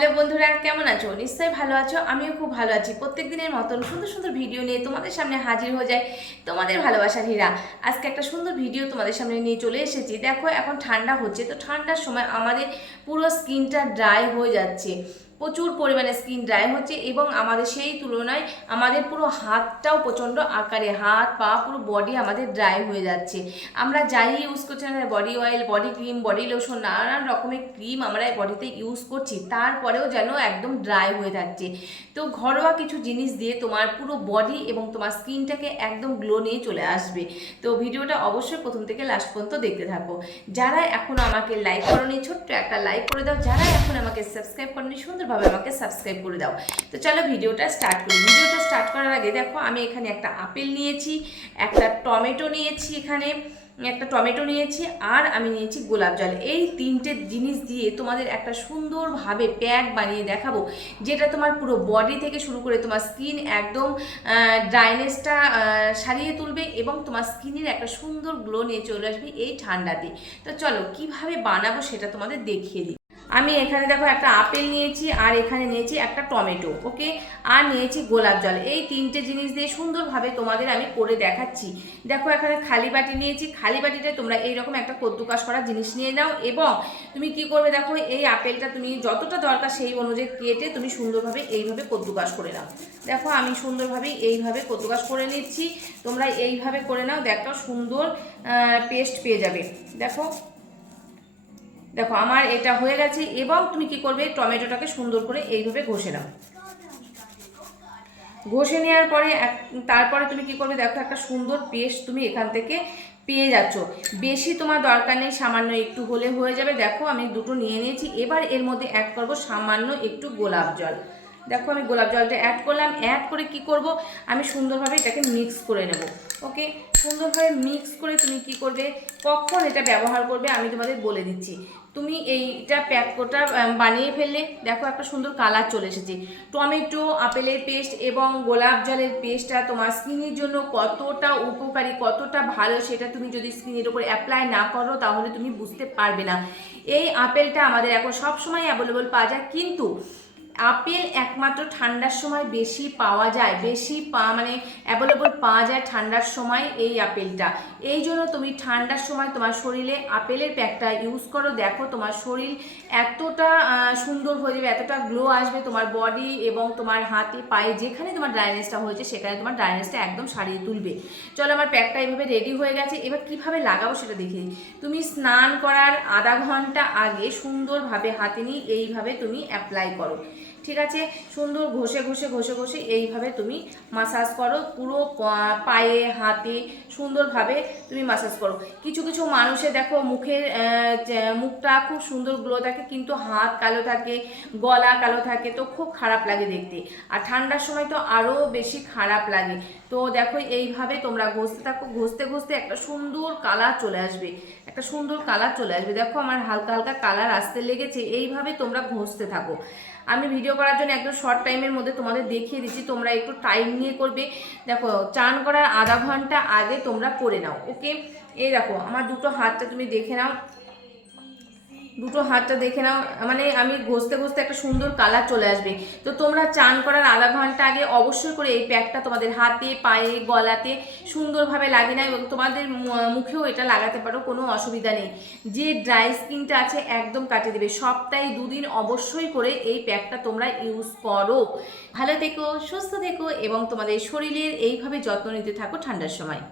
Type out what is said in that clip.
Hello বন্ধুরা, কেমন আছো? নিশ্চয়ই ভালো আছো। আমিও খুব ভালো আছি। প্রত্যেক দিনের মতন সুন্দর সুন্দর ভিডিও নিয়ে তোমাদের সামনে হাজির হয়ে যায় তোমাদের ভালোবাসার হীরা। আজকে একটা সুন্দর ভিডিও তোমাদের সামনে নিয়ে চলে এসেছি। দেখো, এখন ঠান্ডা হচ্ছে। তো ঠান্ডার সময় আমাদের পুরো স্কিনটা ড্রাই হয়ে যাচ্ছে। প্রচুর পরিমাণে স্কিন ড্রাই হচ্ছে এবং আমাদের সেই তুলনায় আমাদের পুরো হাতটাও প্রচণ্ড আকারে, হাত, পা পুরো বডি আমাদের ড্রাই হয়ে যাচ্ছে। আমরা যাই ইউজ করছি না body oil body cream body lotion নানান রকমের ক্রিম আমরা বডিতে ইউজ করছি, তারপরেও যেন একদম ড্রাই হয়ে থাকছে তো ঘরোয়া কিছু জিনিস দিয়ে তোমার পুরো বডি এবং তোমার স্কিনটাকে একদম গ্লো নিয়ে চলে আসবে। তো ভিডিওটা অবশ্যই প্রথম থেকে লাস্ট পর্যন্ত দেখতে থাকো। যারা এখন আমাকে লাইক করনি, ছোট্ট একটা লাইক করে দাও। যারা এখন আমাকে সাবস্ক্রাইব করনি সুন্দরভাবে আমাকে সাবস্ক্রাইব করে দাও। তো চলো ভিডিওটা স্টার্ট করি। ভিডিওটা স্টার্ট করার আগে দেখো, আমি এখানে একটা আপেল নিয়েছি, একটা টমেটো নিয়েছি এখানে, একটা টমেটো নিয়েছি, আর আমি নিয়েছি গোলাপ জল। এই তিনটে জিনিস দিয়ে তোমাদের একটা সুন্দরভাবে প্যাক বানিয়ে দেখাবো, যেটা তোমার পুরো বডি থেকে শুরু করে তোমার স্কিন একদম ড্রাইনেসটা সারিয়ে তুলবে এবং তোমার স্কিনের একটা সুন্দর গ্লো নিয়ে চলে আসবে এই ঠান্ডাতে। তো চলো, কীভাবে বানাবো সেটা তোমাদের দেখিয়ে দিই। আমি এখানে দেখো একটা আপেল নিয়েছি, আর এখানে নিয়েছি একটা টমেটো, ওকে? আর নিয়েছি গোলাপ জল। এই তিনটে জিনিস দিয়ে সুন্দরভাবে তোমাদের আমি করে দেখাচ্ছি। দেখো এখানে খালি বাটি নিয়েছি, খালি বাটিতে তোমরা এইরকম একটা কদ্দুকাশ করা জিনিস নিয়ে নাও এবং তুমি কি করবে দেখো, এই আপেলটা তুমি যতটা দরকার সেই অনুযায়ী কেটে তুমি সুন্দরভাবে এইভাবে কদ্দুকাশ করে নাও। দেখো আমি সুন্দরভাবে এইভাবে কদ্দুকাশ করে নিচ্ছি, তোমরা এইভাবে করে নাও, দেখো সুন্দর পেস্ট পেয়ে যাবে। দেখো দেখো, আমার এটা হয়ে গেছে, এবং তুমি কি করবে, টমেটোটাকে সুন্দর করে এইভাবে ঘষে নাও। ঘষে নেওয়ার পরে তারপরে তুমি কি করবে, দেখো একটা সুন্দর পেস্ট তুমি এখান থেকে পেয়ে যাচ্ছ। বেশি তোমার দরকার নেই, সামান্য একটু হলে হয়ে যাবে। দেখো, আমি দুটো নিয়ে নিয়েছি, এবার এর মধ্যে অ্যাড করব সামান্য একটু গোলাপ জল। দেখো আমি গোলাপ জলটা অ্যাড করলাম অ্যাড করে কি করব? আমি সুন্দরভাবে এটাকে মিক্স করে নেব ওকে সুন্দরভাবে মিক্স করে তুমি কি করবে? কখন এটা ব্যবহার করবে আমি তোমাদের বলে দিচ্ছি। তুমি এইটা প্যাকটা বানিয়ে ফেললে, দেখো একটা সুন্দর কালার চলে এসেছে। টমেটো, আপেলের পেস্ট এবং গোলাপ জলের পেস্টটা তোমার স্কিনের জন্য কতটা উপকারী, কতটা ভালো সেটা তুমি যদি স্কিনের উপর অ্যাপ্লাই না করো, তাহলে তুমি বুঝতে পারবে না। এই আপেলটা আমাদের এখন সবসময় অ্যাভেলেবল পাওয়া যায়, কিন্তু আপেল একমাত্র ঠান্ডার সময় বেশি পাওয়া যায়, বেশি পা মানে অ্যাভেলেবল পাওয়া যায় ঠান্ডার সময় এই আপেলটা। এই জন্য তুমি ঠান্ডার সময় তোমার শরীরে আপেলের প্যাকটা ইউজ করো। দেখো তোমার শরীর এতটা সুন্দর হয়ে যাবে, এতটা গ্লো আসবে তোমার বডি এবং তোমার হাতে, পায়ে যেখানে তোমার ড্রাইনেসটা হয়েছে সেখানে তোমার ড্রাইনেসটা একদম সারিয়ে তুলবে। চলো আমার প্যাকটা এইভাবে রেডি হয়ে গেছে। এবার কীভাবে লাগাবো সেটা দেখি তুমি স্নান করার আধা ঘণ্টা আগে সুন্দরভাবে হাতে নিয়ে এইভাবে তুমি অ্যাপ্লাই করো। ঠিক আছে? সুন্দর ঘষে ঘষে ঘষে ঘষে এইভাবে তুমি মাসাজ করো। পুরো পায়ে, হাতে সুন্দরভাবে তুমি মাসাজ করো। কিছু কিছু মানুষে দেখো মুখের মুখটা খুব সুন্দর গ্লো থাকে কিন্তু হাত কালো থাকে, গলা কালো থাকে তো খুব খারাপ লাগে দেখতে। আর ঠান্ডার সময় তো আরও বেশি খারাপ লাগে। তো দেখো এইভাবে তোমরা ঘষতে থাকো। ঘষতে ঘষতে একটা সুন্দর কালার চলে আসবে। একটা সুন্দর কালার চলে আসবে। দেখো আমার হালকা হালকা কালার আসতে লেগেছে। এইভাবে তোমরা ঘষতে থাকো। আমি ভিডিও করার জন্য একদম শর্ট টাইমের মধ্যে তোমাদের দেখিয়ে দিচ্ছি। তোমরা একটু টাইম নিয়ে করবে। দেখো, চান করার আধা ঘণ্টা আগে তোমরা করে নাও ওকে এই দেখো, আমার দুটো হাতটা তুমি দেখে নাও। দুটো হাতটা দেখে নাও। মানে আমি ঘষতে ঘষতে একটা সুন্দর কালার চলে আসবে। তো তোমরা চান করার আধা ঘণ্টা আগে অবশ্যই করে এই প্যাকটা তোমাদের হাতে, পায়ে, গলাতে সুন্দরভাবে লাগে না এবং তোমাদের মুখেও এটা লাগাতে পারো, কোনো অসুবিধা নেই। যে ড্রাই স্কিনটা আছে একদম কাটিয়ে দেবে। সপ্তাহে দুদিন অবশ্যই করে এই প্যাকটা তোমরা ইউজ করো। ভালো থেকো, সুস্থ থেকো এবং তোমাদের শরীরের এইভাবে যত্ন নিতে থাকো ঠান্ডার সময়।